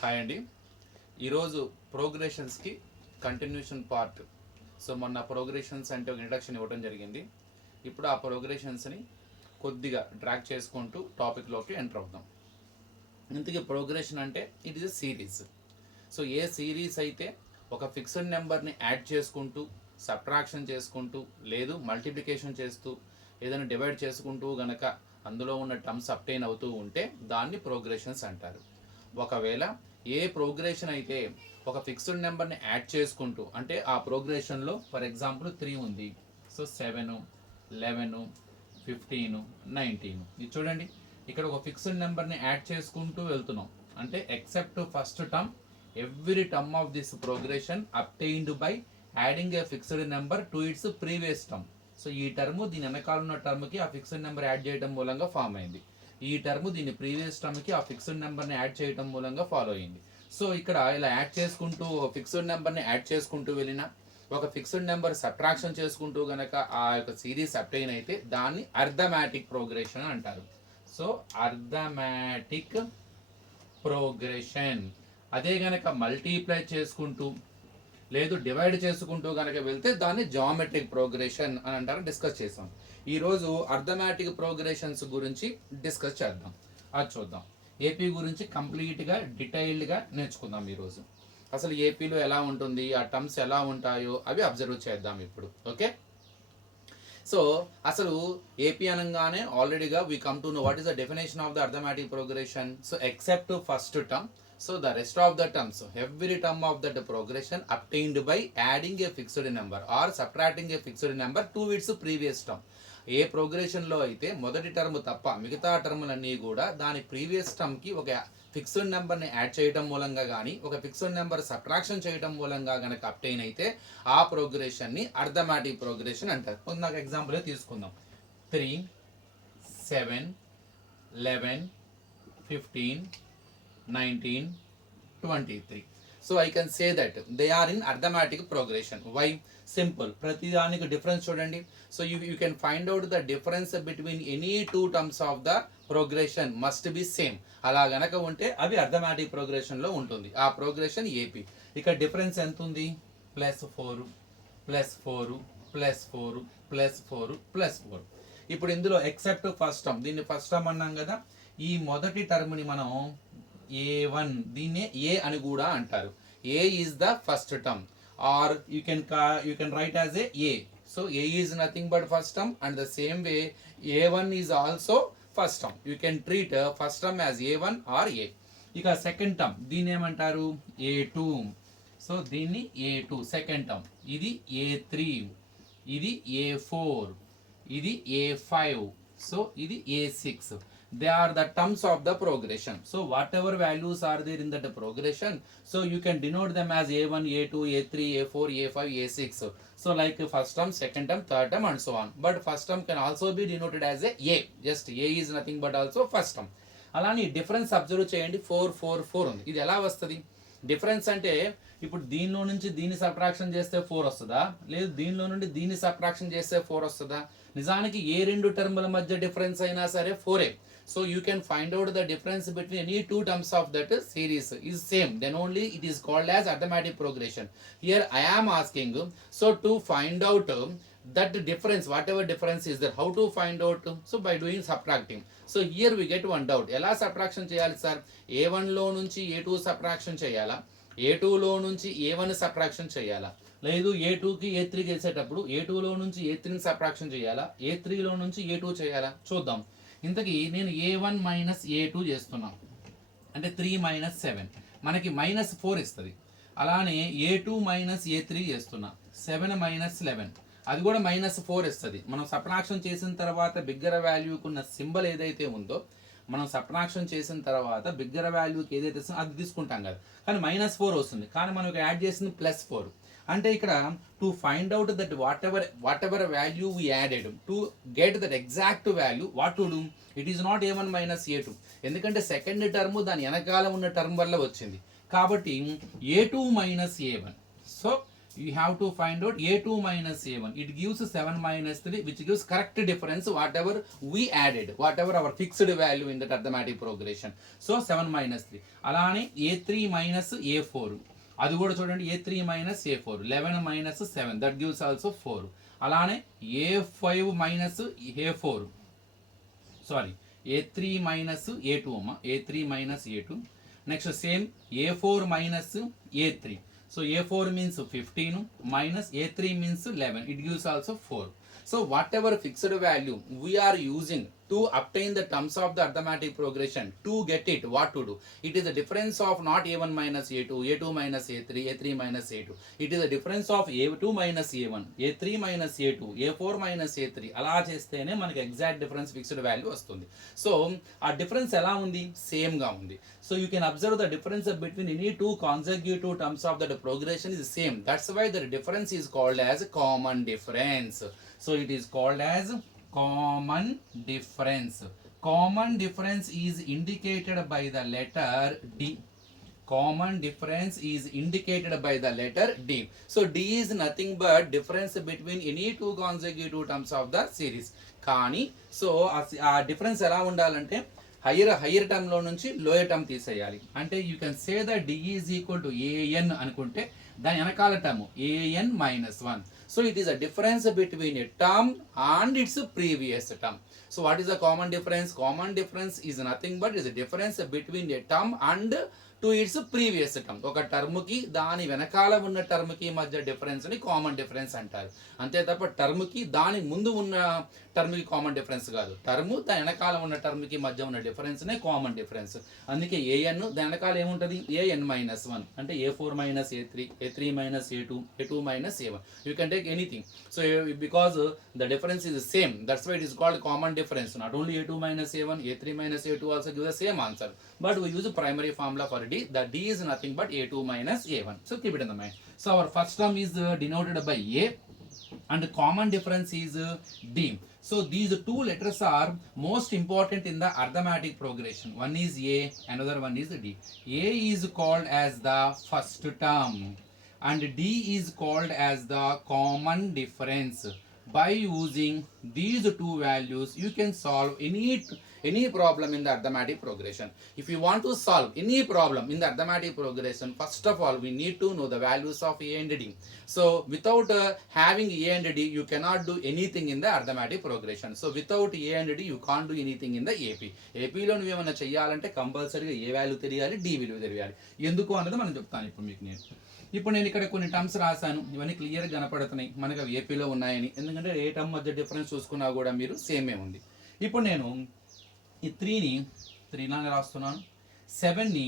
Hi అండి. ఈరోజు ప్రోగ్రెషన్స్కి continuation part. So మొన్న ప్రోగ్రెషన్స్ అంటే ఒక ఇంట్రడక్షన్ ఇవ్వడం జరిగింది. ఇప్పుడు ఆ ప్రోగ్రెషన్స్ని కొద్దిగా డ్రాగ్ చేసుకుంటూ టాపిక్లోకి ఎంటర్ అవుతాం. ఇంతకీ ప్రోగ్రెషన్ అంటే it is a series. So A series అయితే ఒక ఫిక్స్డ్ నెంబర్ని యాడ్ చేసుకుంటూ, సబ్ట్రాక్షన్ చేసుకుంటూ, లేదు మల్టిప్లికేషన్ చేస్తూ, ఏదైనా డివైడ్ చేసుకుంటూ గనక అందులో ఉన్న టర్మ్స్ అప్టైన్ అవుతూ ఉంటే దాన్ని ప్రోగ్రెషన్స్ అంటారు. ఒకవేళ ఏ ప్రోగ్రెషన్ అయితే ఒక ఫిక్స్డ్ నెంబర్ని యాడ్ చేసుకుంటూ, అంటే ఆ ప్రోగ్రెషన్లో ఫర్ ఎగ్జాంపుల్ 3 ఉంది, సో 7, 11, 15, 19 ఇది చూడండి. ఇక్కడ ఒక ఫిక్స్డ్ నెంబర్ని యాడ్ చేసుకుంటూ వెళ్తున్నాం. అంటే except first term, every term of this progression obtained by adding A fixed number to its previous term. So ఈ టర్మ్ దీని వెనకాల ఉన్న టర్మ్కి ఆ ఫిక్స్డ్ నెంబర్ యాడ్ చేయడం మూలంగా ఫామ్ అయింది. ఈ టర్మ్ దీని ప్రీవియస్ టర్మ్కి ఆ ఫిక్స్డ్ నెంబర్ని యాడ్ చేయడం మూలంగా ఫాలో అయింది. సో ఇక్కడ ఇలా యాడ్ చేసుకుంటూ ఫిక్స్డ్ నెంబర్ని యాడ్ చేసుకుంటూ వెళ్ళిన, ఒక ఫిక్స్డ్ నెంబర్ సబ్ట్రాక్షన్ చేసుకుంటూ గనక ఆ యొక్క సిరీస్ అప్టైన్ అయితే దాన్ని అర్థమాటిక్ ప్రోగ్రెషన్ అంటారు. So arithmetic progression. అదే గనక మల్టీప్లై చేసుకుంటూ లేదు డివైడ్ చేసుకుంటూ కనుక వెళ్తే దాన్ని జామెట్రిక్ ప్రోగ్రెషన్ అని అంటారు. డిస్కస్ చేసాం. ఈరోజు అర్థమాటిక్ ప్రోగ్రెషన్స్ గురించి డిస్కస్ చేద్దాం. అది చూద్దాం. ఏపీ గురించి కంప్లీట్గా డీటెయిల్డ్గా నేర్చుకుందాం ఈరోజు. అసలు ఏపీలో ఎలా ఉంటుంది, ఆ టర్మ్స్ ఎలా ఉంటాయో అవి అబ్జర్వ్ చేద్దాం ఇప్పుడు. ఓకే, సో అసలు ఏపీ అనగానే ఆల్రెడీగా we come to know what is the definition of the arithmetic progression. So except first term, so the rest of the terms, every term of that progression obtained by adding a fixed number or subtracting a fixed number to its previous term. ఏ ప్రోగ్రెషన్లో అయితే మొదటి term తప్ప మిగతా టర్ములన్నీ కూడా దాని previous టర్మ్కి ఒక fixed నెంబర్ని add చేయడం మూలంగా కానీ, ఒక ఫిక్స్డ్ నెంబర్ సబ్ట్రాక్షన్ చేయడం మూలంగా కనుక అప్టైన్ అయితే ఆ ప్రోగ్రెషన్ని అర్థమాటిక్ ప్రోగ్రెషన్ అంటారు. నాకు ఎగ్జాంపుల్ తీసుకుందాం. 3, 7, 11, 15, 19, 23. So I can say that they are in arithmetic progression. Why? Simple. ప్రతి దానికి డిఫరెన్స్ చూడండి. So you can find out the difference between any two terms of the progression must be same. అలా గనక ఉంటే అవి arithmetic ప్రోగ్రెషన్లో ఉంటుంది. ఆ progression AP. ఇక్కడ డిఫరెన్స్ ఎంత ఉంది? +4, +4, +4, +4, +4. ఇప్పుడు ఇందులో ఎక్సెప్ట్ ఫస్ట్ టర్మ్, దీన్ని ఫస్ట్ టర్మ్ అన్నాం కదా. ఈ మొదటి టర్మ్ని మనం A1, దీన్నే ఏ అని కూడా అంటారు. A is the first term, or you can write as A. So A is nothing but first term, and the same way A1 is also first term. You can treat first term as A1 or A. ఇక second term దీన్ని ఏమంటారు? A2. So దీన్ని A2 second term. ఇది A3, ఇది A4, ఇది A5, so ఇది A6. They are the terms of the progression. So whatever values are there in that progression, so you can denote them as A1, A2, A3, A4, A5, A6. So like first term, second term, third term and so on. But first term can also be denoted as A. Just A is nothing but also first term. అలానే difference observe చేయండి. 4, 4, 4 ఉంది. ఇది ఎలా వస్తుంది? Difference అంటే ఇప్పుడు దీనిలో నుంచి దీన్ని సబ్ట్రాక్షన్ చేస్తే 4 వస్తుందా, లేదు దీనిలో నుండి దీన్ని సబ్ట్రాక్షన్ చేస్తే 4 వస్తుందా? నిజానికి ఏ రెండు టర్ముల మధ్య డిఫరెన్స్ అయినా సరే 4. So you can find out the difference between any two terms of that series is same, then only it is called as arithmetic progression. Here I am asking, so to find out that difference, whatever difference is there, how to find out? So by doing subtracting. So here we get one doubt. ఎలా subtraction చేయాలి sir? A1 లో నుంచి A2 subtraction చేయాలా, A2 లో నుంచి A1 subtraction చేయాలా, లేదు A2కి A3 చేసేటప్పుడు A2 లో నుంచి A3ని సబ్ట్రాక్షన్ చేయాలా, A3 లో నుంచి A2 చేయాలా? చూద్దాం. ఇంతకీ నేను A1 మైనస్ A2 చేస్తున్నాను అంటే 3 మైనస్ 7 మనకి -4 ఇస్తుంది. అలానే A2 మైనస్ A3 చేస్తున్నా 7 మైనస్ 11 అది కూడా -4 ఇస్తుంది. మనం సబ్ట్రాక్షన్ చేసిన తర్వాత బిగ్గర వాల్యూకి ఉన్న సింబల్ ఏదైతే ఉందో, మనం సబ్ట్రాక్షన్ చేసిన తర్వాత బిగ్గర వాల్యూకి ఏదైతే అది తీసుకుంటాం కదా, కానీ -4 వస్తుంది. కానీ మనం యాడ్ చేసింది +4. అంటే ఇక్కడ to find out that what ever value we added to get that exact value, what to do? It is not A1 minus A2, ఎందుకంటే సెకండ్ టర్మ్ దాని వెనకాల ఉన్న టర్మ్ వల్ల వచ్చింది. కాబట్టి A2 minus A1. So you have to find out a2 minus a1. It gives 7 minus 3, which gives correct difference whatever we added, whatever our fixed value in that arithmetic progression. So 7 minus 3. అలానే a3 minus a4, అది కూడా చూడండి, a3 minus a4, 11 minus 7, that gives also 4. అలానే a5 minus a4, sorry a3 minus a2 అమ్మ, a3 minus a2. Next same a4 minus a3. So a4 means 15 minus a3 means 11. It gives also 4. So whatever fixed value we are using to obtain the terms of the arithmetic progression, to get it, what to do? It is the difference of not a1 minus a2, a2 minus a3, a3 minus a2. It is the difference of a2 minus a1, a3 minus a2, a4 minus a3. అలా చేస్తేనే మనకి exact difference fixed value వస్తుంది. So ఆ difference ఎలా ఉంది? సేమ్గా ఉంది. So you can observe the difference between any two consecutive terms of the progression is same. That's why the difference is called as common difference. So it is called as common difference. Common difference is indicated by the letter D. Common difference is indicated by the letter D. So D is nothing but difference between any two consecutive terms of the series. కానీ so ఆ difference ఎలా ఉండాలంటే higher term లో నుంచి lower term తీసేయాలి. అంటే you can say the D is equal to A N అనుకుంటే దాని వెనకాల term A N minus 1. So it is a difference between a term and its previous term. So what is the common difference? Common difference is nothing but is difference between a term and to its previous term. ఒక టర్మ్కి దాని వెనకాల ఉన్న టర్మ్కి మధ్య డిఫరెన్స్ని common difference అంటారు. అంతే తప్ప టర్మ్కి దాని ముందు ఉన్న టర్మ్కి కామన్ డిఫరెన్స్ కాదు. టర్మ్ దాని వెనకాల ఉన్న టర్మ్కి మధ్య ఉన్న డిఫరెన్స్నే కామన్ డిఫరెన్స్. అందుకే ఏఎన్ దాని వెనకాల ఏముంటుంది? ఏఎన్ మైనస్ 1 అంటే a4 minus a3, a3 minus a2, a2 minus a1. You can take anything. So because the difference is same, that's why it is called common difference. Not only a2 minus a1, a3 minus a2 also give the same answer, but we use a primary formula for d. The d is nothing but a2 minus a1. So keep it in the mind. So our first term is denoted by a and common difference is d. So these two letters are most important in the arithmetic progression. One is a, another one is d. A is called as the first term and d is called as the common difference. By using these two values you can solve any problem in the arithmetic progression. If you want to solve any problem in the arithmetic progression, first of all we need to know the values of a and d. So without having a and d you cannot do anything in the arithmetic progression. So without a and d you can't do anything in the AP. AP లో నువ్వు ఏమైనా చేయాలంటే కంపల్సరీగా ఏ value తెలియాలి, D విలువ తెలియాలి. ఎందుకు అన్నది మనం చెప్తాను ఇప్పుడు మీకు. ఇప్పుడు నేను ఇక్కడ కొన్ని టర్మ్స్ రాశాను, ఇవన్నీ క్లియర్గా కనపడుతున్నాయి మనకు అవి ఏపీలో ఉన్నాయని. ఎందుకంటే ఏ టర్మ్ మధ్య డిఫరెన్స్ చూసుకున్నా కూడా మీరు సేమే ఉంది. ఇప్పుడు నేను ఈ 3ని 3 రాస్తున్నాను, 7ని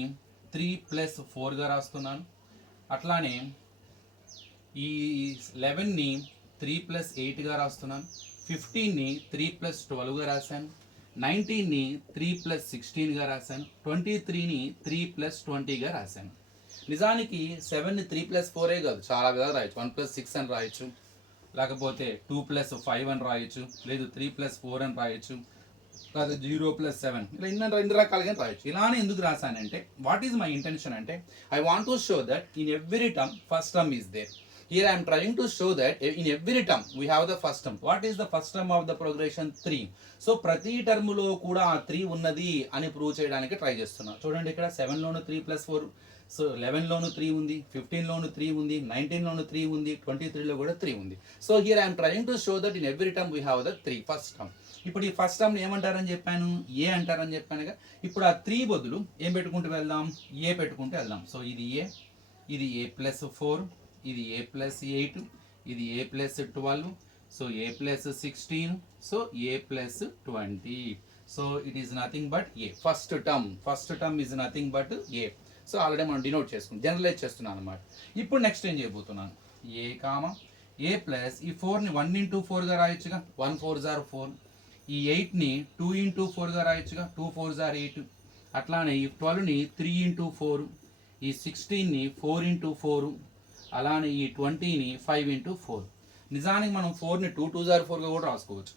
3 + 4గా రాస్తున్నాను. అట్లానే ఈ 11ని 3 + 8గా రాస్తున్నాను, 15ని 3 + 12గా రాశాను, 19ని 3 + 16గా రాశాను, 23ని 3 + 20గా రాశాను. నిజానికి 7ని 3 + 4 కాదు, చాలా విధాలు రాయొచ్చు. 1 + 6 అని రాయొచ్చు, లేకపోతే 2 + 5 అని రాయొచ్చు, లేదు 3 + 4 అని రాయొచ్చు, లేదా 0 + 7, ఇలా రెండు రకాలుగా రాయొచ్చు. ఇలానే ఎందుకు రాశానంటే వాట్ ఈజ్ మై ఇంటెన్షన్ అంటే I want to show that in every term first term is there. Here I am trying to show that in every term we have the first term. What is the first term of the progression? 3. So ప్రతి term లో కూడా ఆ 3 ఉన్నది అని prove చేయడానికి try చేస్తున్నా. చూడండి ఇక్కడ 7 లోను 3 + 4, సో 11 లోను 3 ఉంది, 15 లోను 3 ఉంది, 19 లోను 3 ఉంది, 23 లో కూడా 3 ఉంది. So here I am trying to show that in every term we have the 3 first term. ఇప్పుడు ఈ ఫస్ట్ టర్మ్ ఏమంటారని చెప్పాను? ఏ అంటారని చెప్పానుగా. ఇప్పుడు ఆ 3 బదులు ఏం పెట్టుకుంటూ వెళ్దాం? ఏ పెట్టుకుంటూ వెళ్దాం. సో ఇది ఏ, ఇది a + 4, ఇది a + 8, ఇది a + 12, so a + 16, so a + 20. So it is nothing but A. First term is nothing but A. So already మనం డినోట్ చేసుకున్నాం, జనరలైజ్ చేస్తున్నాను అనమాట. ఇప్పుడు నెక్స్ట్ ఏం చేయబోతున్నాను? ఏ కామా ఏ ప్లస్ ఈ 4ని 1 × 4గా రాయొచ్చుగా, 1 4 = 4. ఈ 8ని 2 × 4గా రాయొచ్చుగా, 2 4 = 8. అట్లానే ఈ 12ని 3 × 4, ఈ 16ని 4 × 4, అలానే ఈ 20ని 5 × 4. నిజానికి మనం 4ని 2 2 = 4గా కూడా రాసుకోవచ్చు.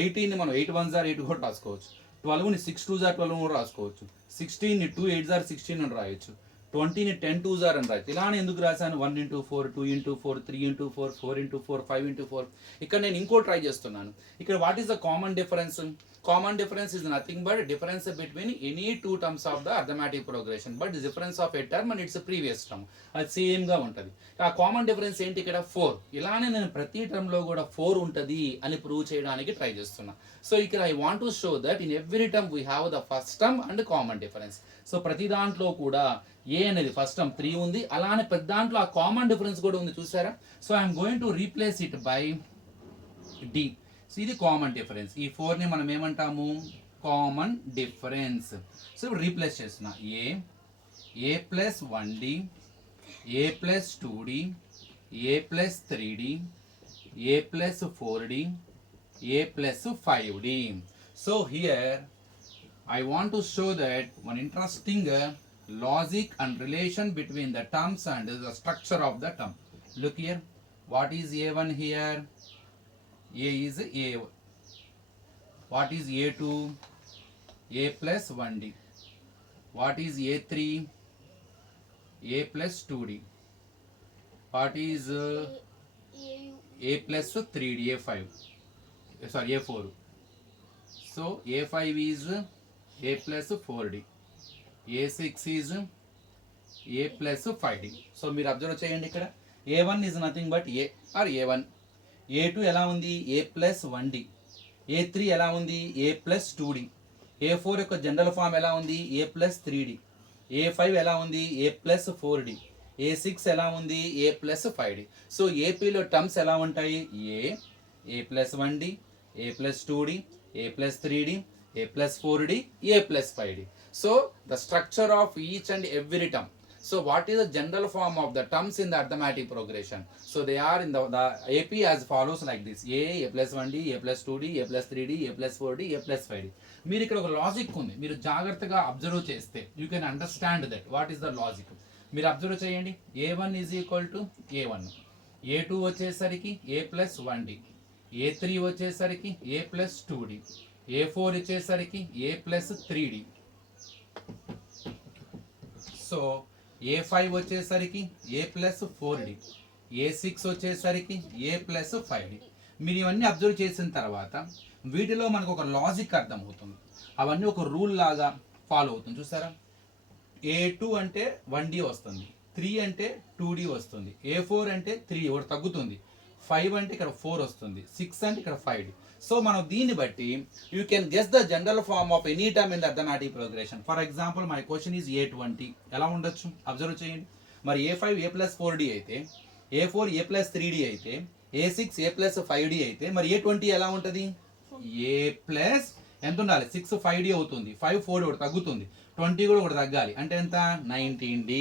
18ని మనం 8 1 = 8 కూడా రాసుకోవచ్చు. 12ని 6 2 = 12 కూడా రాసుకోవచ్చు. 16ని 2 8 = 16 అని రాయొచ్చు. 20ని 10 2s అని రాయచ్చు. ఇలానే ఎందుకు రాశాను? 1 into 4, 2 into 4, 3 into 4, 4 into 4, 5 into 4. ఇక్కడ నేను ఇంకో ట్రై చేస్తున్నాను. ఇక్కడ what is the common difference? Common difference is nothing but difference between any two terms of the arithmetic progression, but the difference of a term and its previous term అది same గా ఉంటది. ఆ common difference ఏంటి? ఇక్కడ 4. ఇలానే నేను ప్రతి term లో కూడా 4 ఉంటది అని ప్రూవ్ చేయడానికి ట్రై చేస్తున్నా. సో ఇక్కడ I want to show that in every term we have the first term and common difference. So ప్రతి దాంట్లో కూడా ఏ అనేది ఫస్ట్ టర్మ్ 3 ఉంది, అలానే ప్రతి దాంట్లో ఆ కామన్ డిఫరెన్స్ కూడా ఉంది, చూసారా? So I'm going to replace it by D. So ఇది కామన్ డిఫరెన్స్. ఈ 4ని మనం ఏమంటాము? Common difference. సో ఇప్పుడు రీప్లేస్ చేస్తున్నా. A plus 1d, A plus 2d, A plus 3d, A plus 4d, A plus 5d. So here I want to show that one interesting logic and relation between the terms and the structure of the term. Look here. What is A1 here? A is A. What is A2? A plus 1D. What is A3? A plus 2D. What is A plus 3D? A5. Sorry, A4. So A5 is A plus 4D. A6 is A plus 5D. So మీరు observe చేయండి, ఇక్కడ A1 is nothing but A or A1. A2 ఎలా ఉంది? A plus 1D. A3 ఎలా ఉంది? A plus 2D. A4 యొక్క general form ఎలా ఉంది? A plus 3D. A5 ఎలా ఉంది? A plus 4D. A6 ఎలా ఉంది? A plus 5D. సో ఏపీలో టర్మ్స్ ఎలా ఉంటాయి? A plus 1D, A plus 2D, A plus 3D, A plus 4D, A plus 5D. So the structure of each and every term. So what is the general form of the terms in the arithmetic progression? So they are in the AP as follows like this. A plus 1D, A plus 2D, A plus 3D, A plus 4D, A plus 5D. మీరు ఇక్కడ ఒక logic ఉంది, మీరు జాగ్రత్తగా observe చేస్తే you can understand that what is the logic. మీరు observe చేయండి. A1 is equal to A1, A2 వచ్చేసరికి A plus 1D, A3 వచ్చేసరికి A plus 2D, A4 వచ్చేసరికి A plus 3D. So A5 వచ్చేసరికి A plus 4D, A6 వచ్చేసరికి A plus 5D. మీరు ఇవన్నీ observe చేసిన తర్వాత వీటిలో మనకు ఒక లాజిక్ అర్థమవుతుంది, అవన్నీ ఒక రూల్ లాగా ఫాలో అవుతుంది. చూసారా? A2 అంటే 1D వస్తుంది, 3 అంటే 2D వస్తుంది, A4 అంటే 3 ఒకటి తగ్గుతుంది, 5 అంటే ఇక్కడ 4 వస్తుంది, 6 అంటే ఇక్కడ 5D. సో మనం దీన్ని బట్టి you can guess the general form of any term in the arithmetic progression. For example my question is A20 ఎలా ఉండొచ్చు? అబ్జర్వ్ చేయండి. మరి A5 A plus 4D అయితే, A4 A plus 3D అయితే, A6 A plus 5D అయితే, మరి A20 ఎలా ఉంటుంది? A plus ఎంత ఉండాలి? 6 5D అవుతుంది, 5 4 ఒకటి తగ్గుతుంది, 20 కూడా ఒకటి తగ్గాలి, అంటే ఎంత? 19D.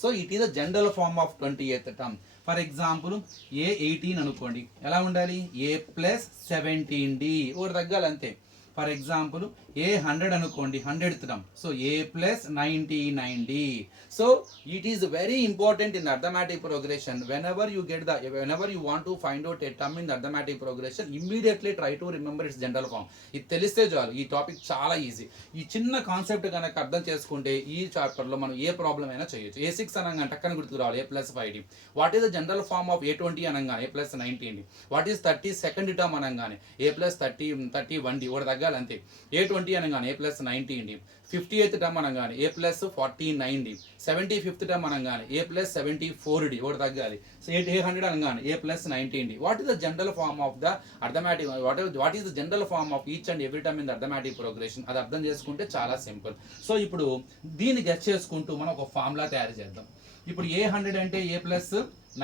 So it is the general form of 20th term. For example A18 అనుకోండి, ఎలా ఉండాలి? A plus 17D ఒకటి తగ్గాలి అంతే. ఫర్ ఎగ్జాంపుల్ A100 అనుకోండి, 100th term, so A plus 99D. So it is very important in arithmetic progression. whenever you want to find out a term in the arithmetic progression, immediately try to remember its general form. ఇది తెలిస్తే చాలు, ఈ topic చాలా easy. ఈ చిన్న concept కనుక అర్థం చేసుకుంటే ఈ చాప్టర్లో మనం ఏ ప్రాబ్లం అయినా చేయొచ్చు. A6 అనగానే టక్కన గుర్తుకు రావాలి, A plus 5D. What is the general form of A20 అనగానే A plus 19D. What is 32nd term అనగానే A plus 31D ఒకటి తగ్గాలి అంతే. A20 అనగానే A plus 19D. 58th term అనగానే A plus 49D. 75th term అనగానే A plus 74D ఒకటి తగ్గాలి. సో 800 అనగానే A plus 19D. What is the general form of the arithmetic, what is the general form of each and every term in the arithmetic progression? అది అర్థం చేసుకుంటే చాలా simple. So ఇప్పుడు దీన్ని guess చేసుకుంటూ మనం ఒక ఫార్ములా తయారు చేద్దాం. ఇప్పుడు A100 అంటే A plus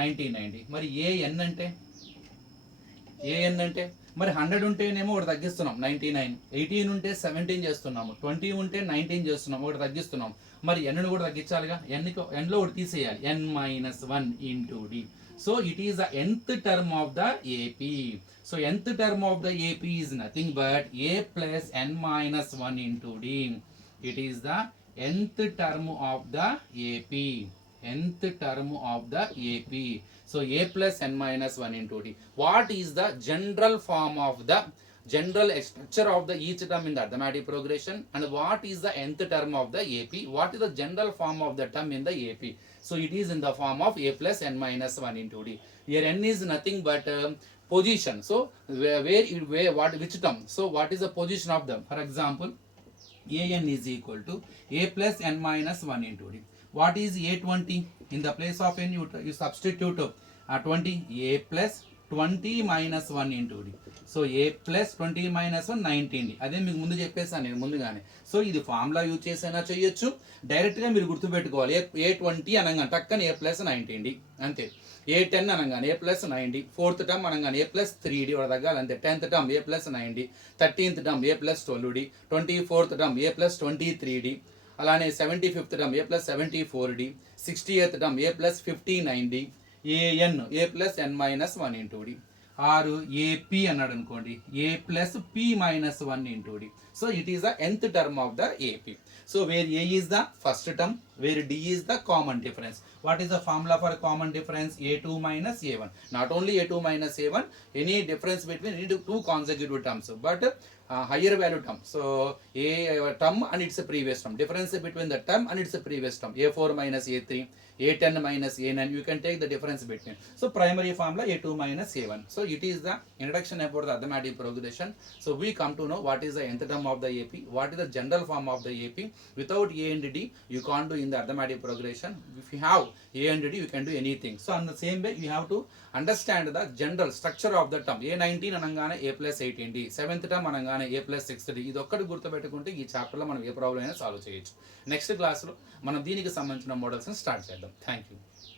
1990. మరి AN అంటే మరి 100 ఉంటేనేమో ఒకటి తగ్గిస్తున్నాం 99, 18 ఉంటే 17 చేస్తున్నాము, 20 ఉంటే 19 చేస్తున్నాము, ఒకటి తగ్గిస్తున్నాం. మరి n కూడా తగ్గించాలిగా, n లో ఒకటి తీసేయాలి, n-1 into d. So it is the nth term of the AP. So nth term of the AP is nothing but A plus n-1 into d. It is the nth term of the AP. nth term of the AP. So A plus n minus 1 into D. What is the general form of the general structure of the each term in the arithmetic progression, and what is the nth term of the AP, what is the general form of the term in the AP. So it is in the form of a plus n minus 1 into d. Here n is nothing but position. So which term, so what is the position of them. For example, an is equal to a plus n minus 1 into d. What is a20? In the place of n you substitute 20, a plus 20 minus 1 into d. So A plus 20 minus 1 19 D. అదే మీకు ముందు చెప్పేసాను నేను ముందుగానే. So ఇది formula use చేసైనా చేయొచ్చు, డైరెక్ట్గా మీరు గుర్తుపెట్టుకోవాలి. ఏ 20 అనగానే టక్కని ఏ ప్లస్ 19 డి అంతే. ఏ 10 అనగానే A plus 9 D. Fourth term అనగానే ఏ ప్లస్ 3 డి వాడు తగ్గాలి అంతే. 10th term A plus 9 D. 13th term A plus 12 D. 24th term A plus 23 D. అలానే 75th term A plus 74 D. 60th term A plus 59 D. A N A plus N minus 1 into D. ఆరు AP అన్నాడు అనుకోండి, A plus P minus 1 into D. So it is the nth term of the AP. So where A is the first term, where D is the common difference. What is the formula for common difference? A2 minus A1. Not only A2 minus A1, any difference between any two consecutive terms, but higher value term. So a term and its previous term. Difference between the term and its previous term. A4 minus A3, A10 minus A9. You can take the difference between. So primary formula A2 minus A1. So it is the introduction about the arithmetic progression. So we come to know what is the nth term of the AP, what is the general form of the AP. Without A and D, you can't do in the arithmetic progression. If you have A and D, you can do anything. So on the same way, you have to understand the general structure of the term. A19 అనగానే A plus 18D, 7th term అనగానే A plus 6D. ఇది ఒక్కటి గుర్తుపెట్టుకుంటే ఈ చాప్టర్లో మనం ఏ problem అయినా solve చేయొచ్చు. నెక్స్ట్ క్లాస్లో మనం దీనికి సంబంధించిన మోడల్స్ని స్టార్ట్ చేద్దాం. Thank you.